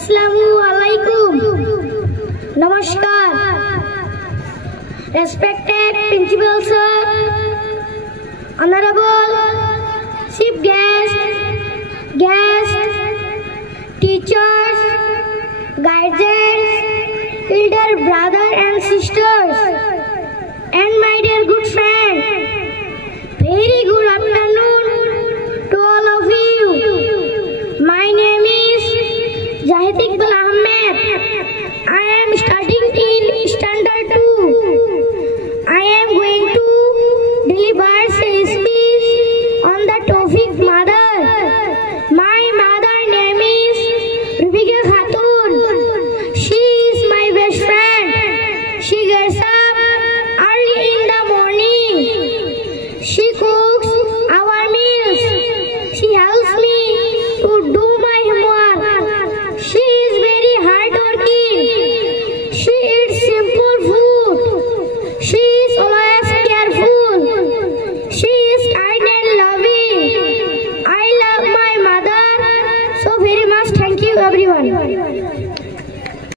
Assalamualaikum. Namaskar. Respected Principal Sir, Honorable Chief Guest, teachers, guardians, elder brother and sisters, and my dear good friend. Very good afternoon to all of you. My name is Zahid Iqbal Ahmed. I am studying in Standard 2. I am going to deliver a speech on the topic mother. My mother name is Rubika Khatun. She is my best friend. She gets up early in the morning. She cooks our meals. She helps me to do my homework. She is very hardworking. She eats simple food. She is always careful. She is kind and loving. I love my mother so very much. Thank you everyone.